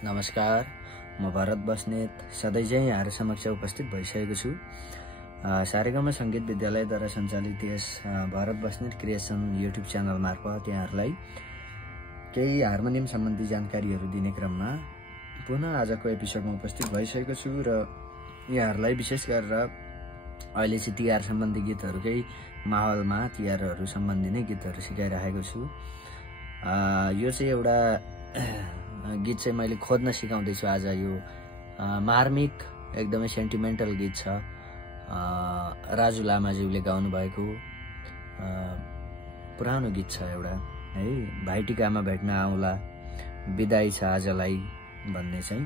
नमस्कार, म भरत बस्नेत सधैँ चाहिँ यहाँहरु समक्ष उपस्थित भइसकेको छु। सारेगामा संगीत विद्यालयद्वारा सञ्चालित यस Bharat Basnet creation YouTube channel मार्फत यहाँहरुलाई केही हार्मोनियम सम्बन्धी जानकारीहरु दिने क्रममा पुनः आजको एपिसोडमा उपस्थित भइसकेको छु र यहाँहरुलाई विशेष गरेर अहिले चाहिँ तिहार सम्बन्धी गीतहरुकै माहौलमा तिहारहरु सम्बन्धी नै गीतहरु सिकाइराखेको छु। यो चाहिँ एउटा गीत चाहिँ मैले खोज्न सिकाउँदै छु आज। यो मार्मिक एकदमै सेन्टिमेन्टल गीत छ। राजु लामाज्यूले गाउनु भएको पुरानो गीत छ एउटा है। भाइटिकामा भेट्न आउला बिदाई छ आजलाई भन्ने चाहिँ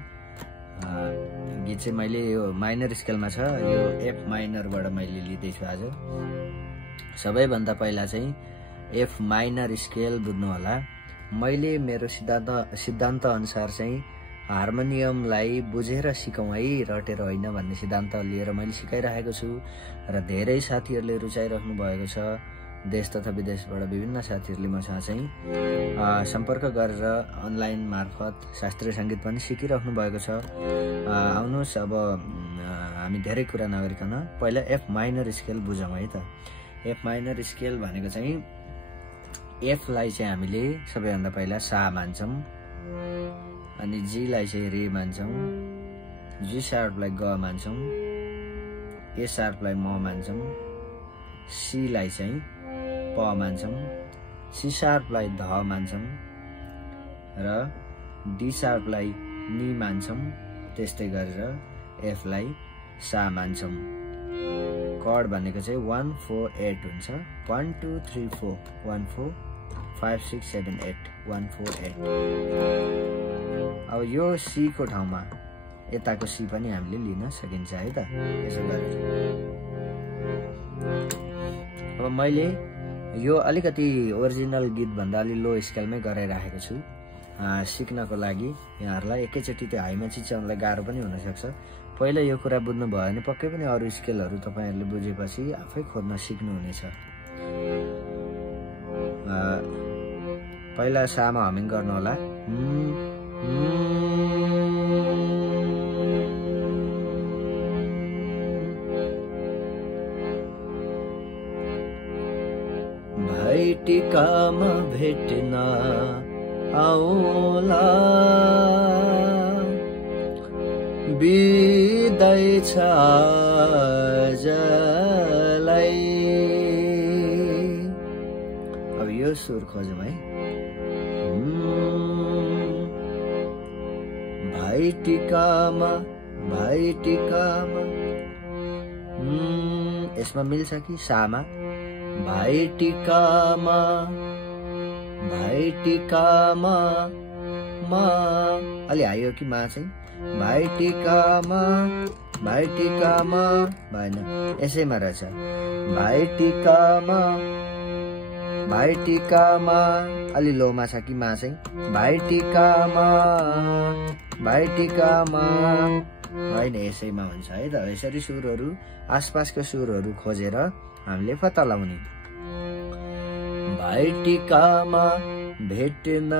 गीत चाहिँ मैले यो माइनर स्केलमा छ। यो एफ माइनरबाट मैले लिँदै छु आज। सबैभन्दा पहिला चाहिँ एफ माइनर स्केल बुझ्नु होला। मैले मेरो सिद्धान्त अनुसार चाहिँ हार्मोनियमलाई बुझेर सिकौँ है, रटेर होइन भन्ने सिद्धान्त लिएर मैले सिकाइरहेको छु र धेरै साथीहरूले रुचाइराख्नु भएको छ। देश तथा विदेशबाट विभिन्न साथीहरूले मसँग चाहिँ सम्पर्क गरेर अनलाइन मार्फत शास्त्रीय संगीत पनि सिकिराख्नु भएको छ। आउनुहोस् अब हामी धेरै कुरा नगरिकन पहिला एफ माइनर स्केल बुझौँ है त। एफ माइनर स्केल भनेको चाहिँ एफ लाई चाहिँ हामीले सबैभन्दा पहिला सा मान्छौं, अनि जी लाई चाहिँ रे मान्छौं, जी शार्पलाई ग मान्छौं, ए शार्पलाई म मान्छौं, सी लाई चाहिँ प मान्छौं, सी शार्पलाई ध मान्छौं र डी शार्पलाई नि मान्छौं। त्यस्तै गरेर एफ लाई सा मान्छौं। कर्ड भनेको चाहिँ 1 4 8 हुन्छ। 1 2 3 4 1 4 5 6 7 8 1 4 8। अब यो सी को ठाउँमा यताको सी पनि हामीले लिन सकिन्छ है त। यसो गरेर अब मैले यो अलिकति ओरिजिनल गीत भन्दा अलि लो स्केलमै गराइराखेको छु सिक्नको लागि। यहाँहरुलाई एकैचोटी त्यो हाईमा चिच्याउनलाई गाह्रो पनि हुन सक्छ। पहिला यो कुरा बुझ्नु भयो भने पक्कै पनि अरु स्केलहरु तपाईहरुले बुझेपछि आफै खोज्न सिक्नु हुनेछ। पहिला सामा हमिङ गर्नु होला। भाइटिकामा भेट्न आउला बिदाई छ आजलाई। अब यो सुर खोजौँ है। भाइटिकामा यसमा मिल्छ कि सामा? भाइटिकामा मा अलि आयो कि मा चाहिँ? भाइटिकामा भएन, यसैमा रहेछ। भाइटिकामा अलि लोमा छ कि मा चाहिँ? भाइटिकामा होइन, यसैमा हुन्छ है त। यसरी सुरहरू आसपासको सुरहरू खोजेर हामीले पत्ता लगाउने। भाइटिकामा भेट्न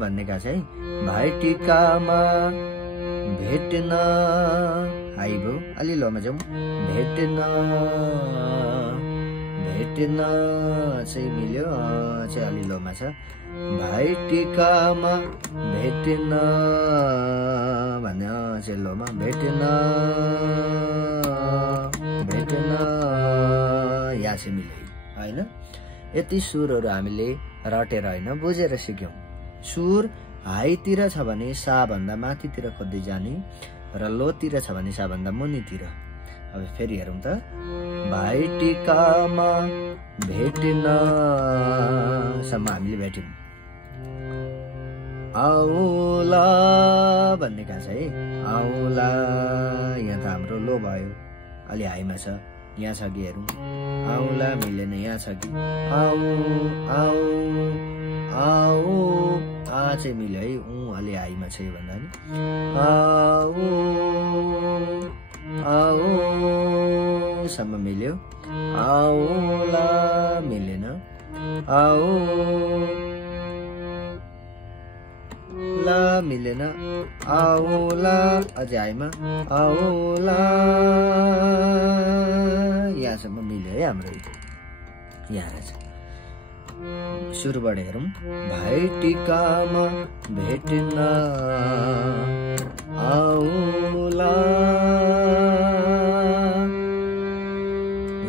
भन्नेका चाहिँ भाइटिकामा भेट्न हाई भयो, अलि लोमा जाउँ। भेट्न चाहिँ मिल्यो, चाहिँ अलि लोमा छ। भाइटिकामा भेट्न भन्ने चाहिँ लोमा। भेट्न या चाहिँ मिल्यो होइन। यति सुरहरू हामीले रटेर होइन बुझेर सिक्यौं। सुर हाईतिर छ भने सा भन्दा माथितिर खोज्दै जाने र लोतिर छ भने सा भन्दा मुनितिर। अब फेरि हेरौँ त। भाइटिकामा भेट्न सम्म हामीले भेट्यौं। आउला भन्ने कहाँ छ है? आउला यहाँ त हाम्रो लो भयो, अलि हाईमा छ। यहाँ छ कि हेरौँ। आउला मिलेन, यहाँ छ कि? आउ आ चाहिँ मिल्यो है। अलि हाईमा छ योभन्दा नि। आउ सम्म मिल्यो। आउला मिलेन। ला मिलेन आउला अझै हाइमा आउला यहाँसम्म मिल्यो है हाम्रो यहाँ रहेछ सुरुबाट हेरौँ भाइटिकामा भेट्न आउला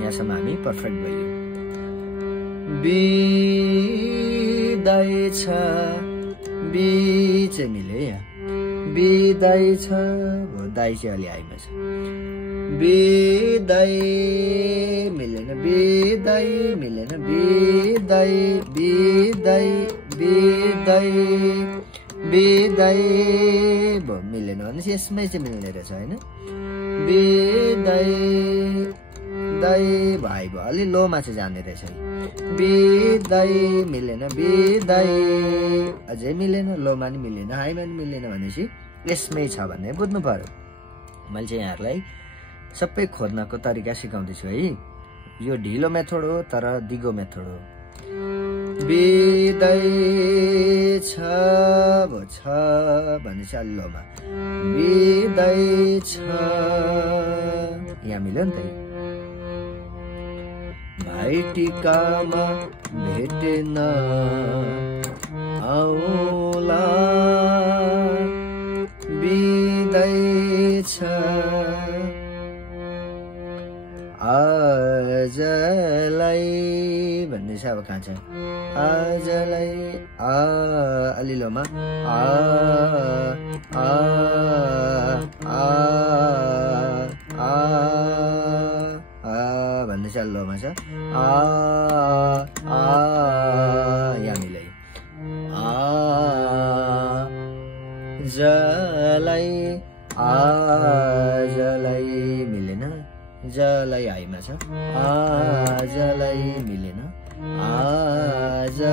यहाँसम्म हामी पर्फेक्ट भयो बिदाई छ बी चाहिँ मिल्यो यहाँ बिदाई छ दाई चाहिँ अलि हाइमा छ बिदाई मिलेन बिदाई मिलेन बिदाई बिदाई बिदाई बिदाई भयो मिलेन भनेपछि यसमै चाहिँ मिल्ने रहेछ होइन बिदाई दाई भाइ भयो अलि लोमा चाहिँ जाने रहेछ बिदाई मिलेन बिदाई अझै मिलेन लोमा नि मिलेन हाइमा नि मिलेन भनेपछि यसमै छ भन्ने बुझ्नु पर्यो मैले चाहिँ यहाँहरूलाई सबै खोज्नको तरिका सिकाउँदैछु है यो ढिलो मेथड हो तर दिगो मेथड हो बिदाई छ भनेपछि अलि लोमा बिदाई छ यहाँ मिल्यो नि त भाइटिकामा भेट्न आउला बिदाई छ आजलाई भन्ने चाहिँ अब कहाँ छ आजलाई अलि लोमा आ भन्ने चाहिँ लोमा छ यहाँ मिलाइ आजलाई मिलेन जलाई हाइमा छ आजलाई मिलेन आजलाई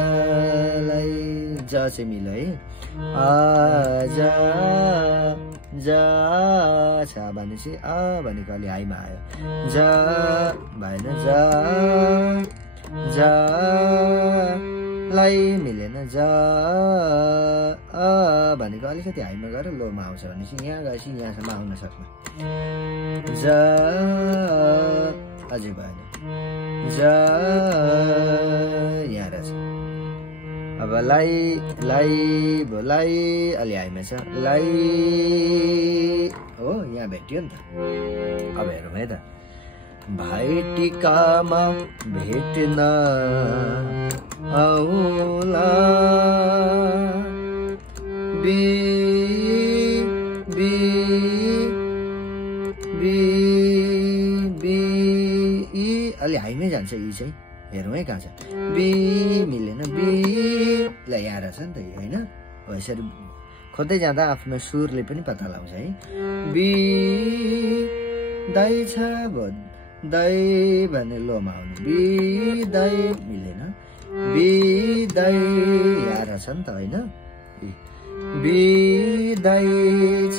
ज चाहिँ मिल्यो है आज जा छ भनेपछि आ भनेको अलि हाइमा आयो जा भएन जा लाई मिलेन जा भनेको अलिकति हाइमा गएर लोमा आउँछ भनेपछि यहाँ गएपछि यहाँसम्म आउन सक्छ जा अझै भएन जा यहाँ रहेछ अब लाई अलि हाइमा छ लाई हो यहाँ भेटियो नि त अब हेरौँ है त भाइटिकामा भेट्न आउला अलि हाइमै जान्छ यी चाहिँ हेरौँ है कहाँ छ बी मिलेन बी ल यहाँ रहेछ नि त होइन हो यसरी खोज्दै जाँदा आफ्नो सुरले पनि पत्ता लगाउँछ है बी दाई छ दाई भने लोमा आउनु बी दाई मिलेन बी दाई यहाँ रहेछ नि त होइन बी दाई छ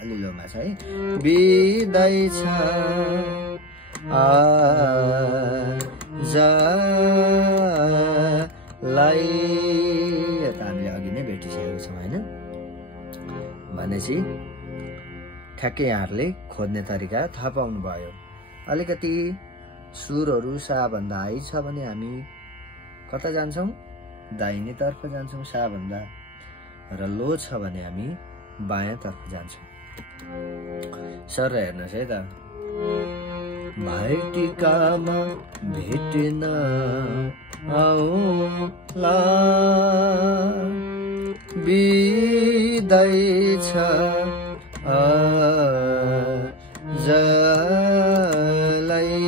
अलि लोमा छ है बी दाई छ आजलाई यता हामीले अघि नै भेटिसकेको छौँ होइन भनेपछि ठ्याक्कै यहाँहरूले खोज्ने तरिका थाहा पाउनु भयो अलिकति सुरहरू साभन्दा हाई छ भने हामी कता जान्छौँ दाहिनेतर्फ जान्छौँ साभन्दा र लो छ भने हामी बायाँतर्फ जान्छौँ सर हेर्नुहोस् है त भाइटिकामा भेट्न आउला बिदाई छ आजलाई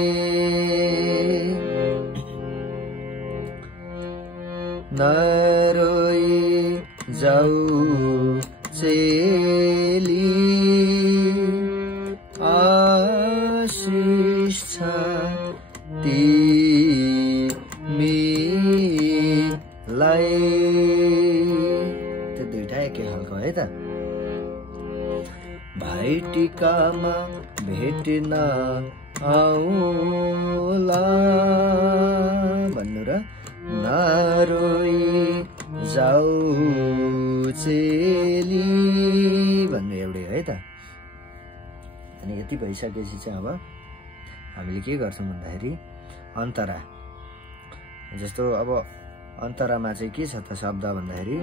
नरोई जाऊ चेली आशिष छ तिमीलाई त्यो दुईटा एकै खालको है त भाइटिकामा भेट्न आउला भन्नु र नरोई जाऊ चेली भन्नु एउटै है त। अनि यति भइसकेपछि चाहिँ अब हामीले के गर्छौँ भन्दाखेरि अन्तरा, जस्तो अब अन्तरामा चाहिँ के छ त शब्द भन्दाखेरि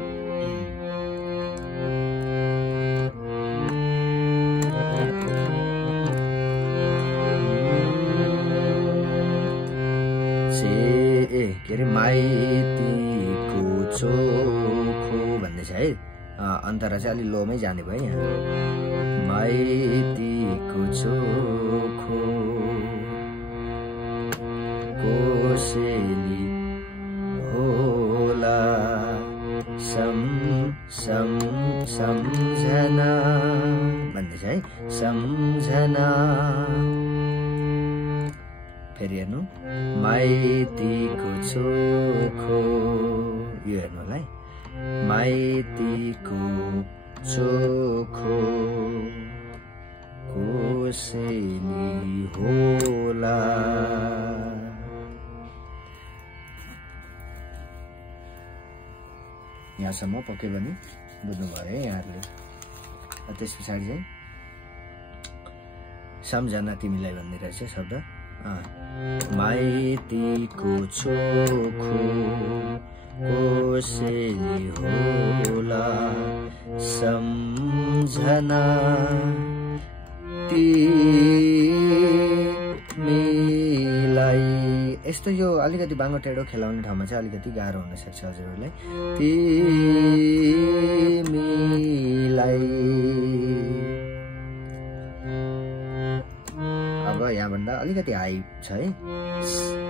के अरे माइतीको चोखो भन्ने छ है। अन्तरा चाहिँ अलि लोमै जाने भयो यहाँ। माइतीको चोखो कोसेली होला सम्झना भन्ने छ है। सम्झना फेरि हेर्नु माइतीको चोखो, यो हेर्नु होला है। माइतीको चोखो कोसेली होला। यहाँसम्म पक्कै पनि बुझ्नुभयो है यहाँहरूले। त्यस पछाडि चाहिँ सम्झना तिमीलाई भन्ने रहेछ शब्द। माइतीको चोखो कोसेली होला सम्झना तिमीलाई। यस्तो यो अलिकति बाङ्गो टेढो खेलाउने ठाउँमा चाहिँ अलिकति गाह्रो हुन सक्छ हजुरहरूलाई। तिमीलाई अब यहाँभन्दा अलिकति हाई छ है।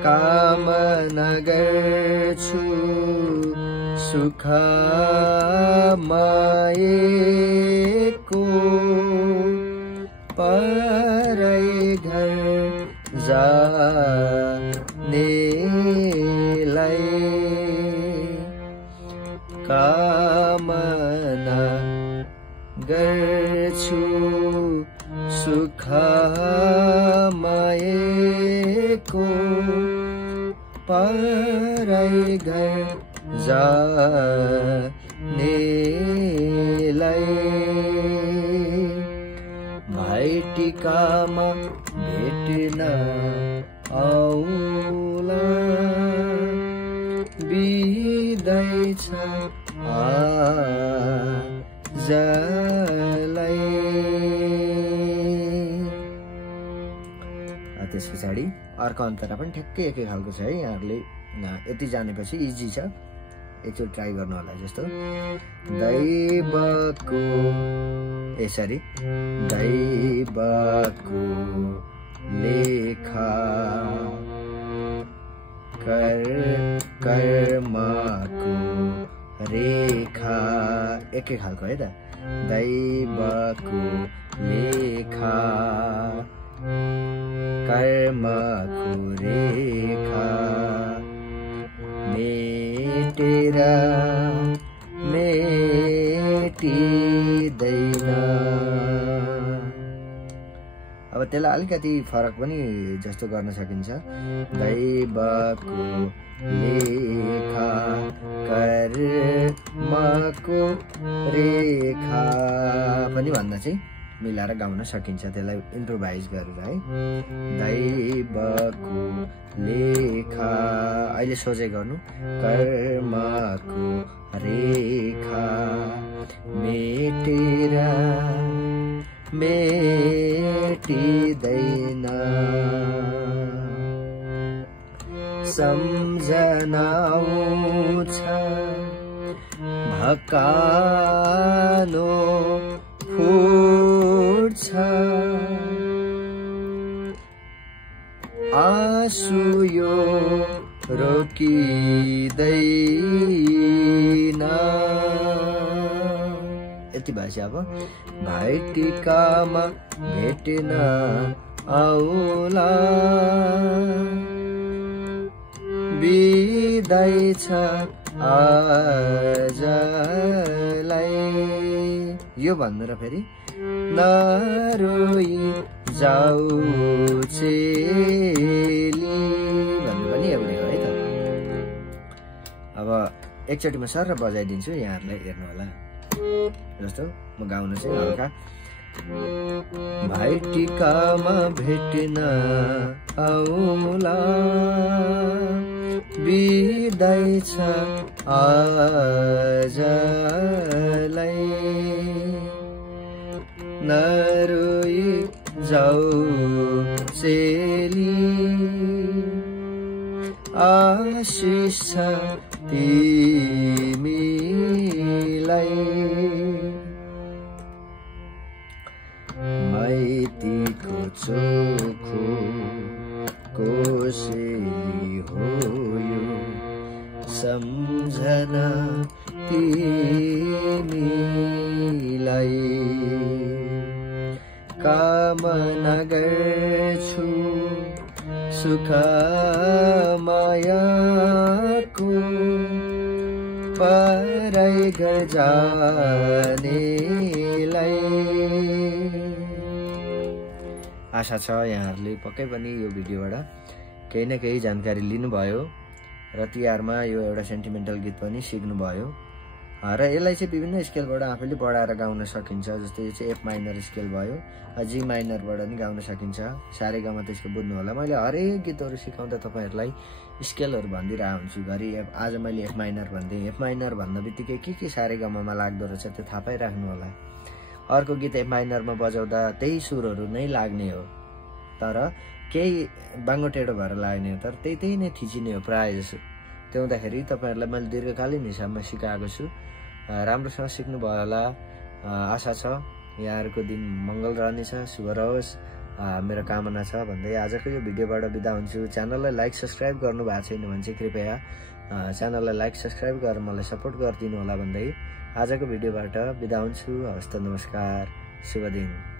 कामना गर्छु सुख माएको परै घर जानेलाई। कामना गर्छु सुख माएको परै घर जानेलाई। भाइटिकामा भेट्न आउला बिदाई छ आजलाई। त्यस पछाडि अर्को अन्तरा पनि ठ्याक्कै एकै खालको छ है। यहाँहरूले यति जानेपछि इजी छ, एकचोटि ट्राई गर्नु होला। जस्तो दैवको यसरी दैवको लेखा कर्मको रेखा एकै खालको है त। दैवको लेखा कर्मको रेखा मेटेर मेटिँदैन। अब त्यसलाई अलिकति फरक पनि जस्तो गर्न सकिन्छ। दैवको लेखा कर्मको रेखा पनि भन्न चाहिँ मिलाएर गाउन सकिन्छ, त्यसलाई इम्प्रोभाइज गरेर है। दैवको लेखा अहिले सोझै गर्नु। कर्मको रेखा मेटेर मेटिँदैन। सम्झना आउँछ भकानो फुट्छ आँसु यो रोकिँदैन। यति भएपछि अब भाइटिकामा भेट्न आउला बिदाई छ आजलाई। यो भन्नु र फेरि नरोई जाऊ चेली भन्नु पनि एउटै हो है त। अब एकचोटिमा सर बजाइदिन्छु, यहाँहरूलाई हेर्नु होला। जस्तो म गाउनु चाहिँ हल्का। भाइ टिकामा भेट्न आउला, बिदाई छ आजलाई, नरोई जाऊ चेली, आशिष छ तिमीलाई। माइतीको चोखो कोसेली हो यो, सम्झना तिमीलाई। कामना गर्छु सुख मायाको, पराई घर जानेलाई। आशा छ यहाँहरूले पक्कै पनि यो भिडियोबाट केही न केही जानकारी लिनुभयो र तिहारमा यो एउटा सेन्टिमेन्टल गीत पनि सिक्नुभयो र यसलाई चाहिँ विभिन्न स्केलबाट आफैले बढाएर गाउन सकिन्छ। जस्तै यो चाहिँ एफ माइनर स्केल भयो, जी माइनरबाट पनि गाउन सकिन्छ। सारेगामा त्यसको बुझ्नु होला। मैले हरेक गीतहरू सिकाउँदा तपाईँहरूलाई स्केलहरू भनिदिरहेको हुन्छु। घरि आज मैले एफ माइनर भनिदिएँ, एफ माइनर भन्ने बित्तिकै के सारेगामामा लाग्दो रहेछ त्यो थाहा पाइराख्नु होला। अर्को गीत एफ माइनरमा बजाउँदा त्यही सुरहरू नै लाग्ने हो, तर केही बाङ्गो टेढो भएर लाग्ने हो, तर त्यही नै थिचिने हो प्रायः जसो। त्यो हुँदाखेरि तपाईँहरूलाई मैले दीर्घकालीन हिसाबमा सिकाएको छु। राम्रोसँग सिक्नुभयो होला। आशा छ यहाँहरूको दिन मङ्गल रहनेछ, शुभ रहोस्, मेरो कामना छ भन्दै आजको यो भिडियोबाट बिदा हुन्छु। च्यानललाई लाइक सब्सक्राइब गर्नु भएको छैन भने चाहिँ कृपया च्यानललाई लाइक सब्सक्राइब गरेर मलाई सपोर्ट गरिदिनु होला भन्दै आजको भिडियोबाट बिदा हुन्छु। हवस् त, नमस्कार, शुभ दिन।